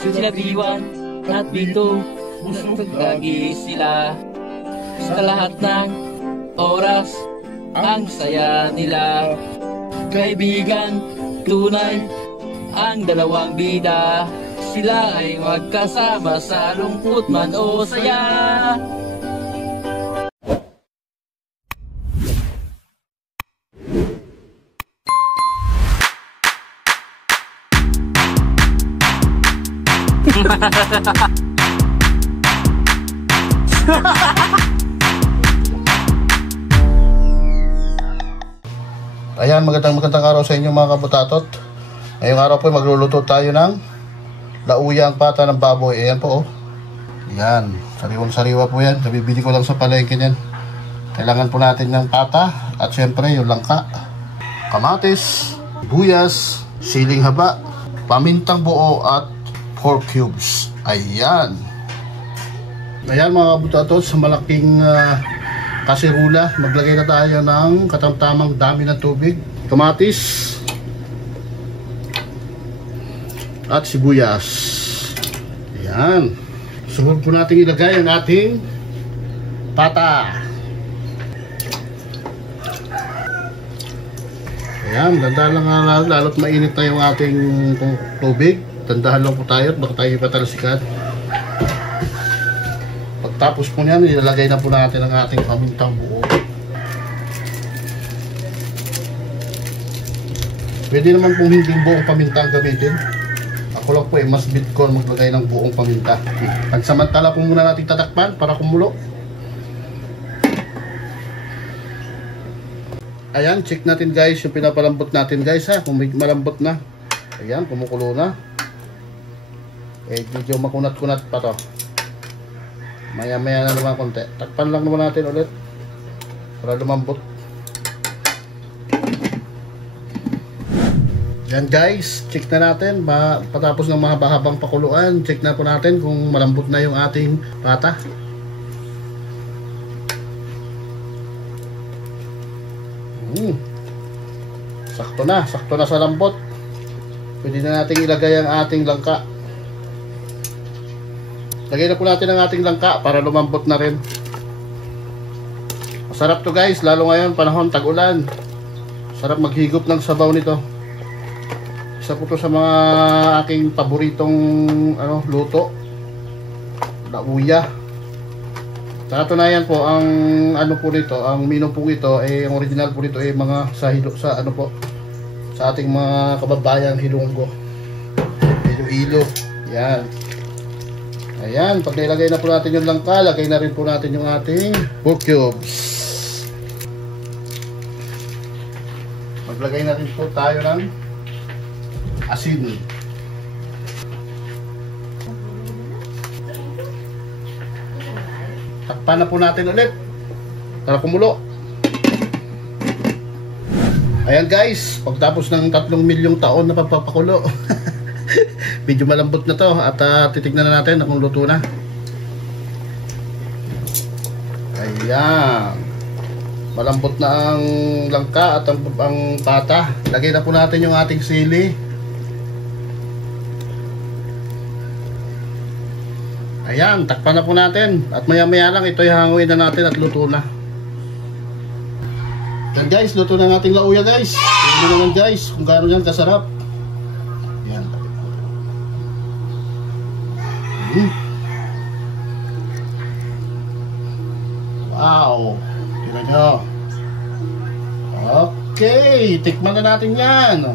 sila Biwan at Bito, lagi sila sa lahat ng oras, ang saya nila. Kaibigan, tunay ang dalawang bida, sila ay magkasama sa lungkot man o saya. Ayan, magandang araw sa inyo mga kabutatot. Ngayong araw po magluluto tayo ng lauyang pata ng baboy. Ayan po, oh. Ayan, sariwang-sariwa po yan. Nabibili ko lang sa palengke yan. Kailangan po natin ng pata at syempre yung langka, kamatis, buyas, siling haba, pamintang buo at pork cubes. Ayan. Ayan mga kabutatot, sa malaking kasirula, maglagay na tayo ng katamtamang dami ng tubig, kamatis at sibuyas. Ayan. Sunod po natin ilagay ang ating pata. Ayan, dandahan lang, lalo't mainit na yung ating tubig. Dandahan lang po tayo at baka tayo ipatalsikan. Pagtapos po niyan, ilalagay na po natin ang ating pamintang buo. Pwede naman pong hindi buong paminta ang gamitin. Ako lang po mas bitcoin maglagay ng buong paminta. Pagsamantala po muna natin tatakpan para kumulo. Ayan, check natin guys yung pinapalambot natin guys, ha, kung may malambot na. Ayan, kumukulo na. Medyo makunat-kunat pa to. Maya-maya na naman konti. Takpan lang naman natin ulit para lumambot. Yan guys, check na natin. Patapos ng mahaba-habang pakuluan, check na po natin kung malambot na yung ating pata. Sakto na sa lambot. Pwede na natin ilagay ang ating langka. Lagay na po natin ang ating langka para lumambot na rin. Masarap to guys, lalo ngayon panahon tag-ulan. Sarap maghigop ng sabaw nito. Isa po to sa mga aking paboritong luto. Lauya. Sa katunayan po, ang po nito, ang mino po ito, ang original po nito ay mga sa ating mga kababayan Hilonggo. Iloilo. Yan. Ayan, pag nilagay na po natin yung langka, lagay na rin po natin yung ating pork cubes. Maglagay na rin po tayo ng asin. Takpan na po natin ulit para kumulo. Ayan guys, pagtapos ng 3 milyong taon na pagpapakulo medyo malambot na to at titignan na natin kung luto na. Ayan, malambot na ang langka at ang pata. Lagay na po natin yung ating sili. Ayan, takpan na po natin at maya-maya lang ito ihanguin na natin at luto na. Yan guys, luto na ng ating lauya guys. Tignan naman guys kung gaano yan kasarap. Yan. Wow, tignan nyo. Okay, tikman na natin yan.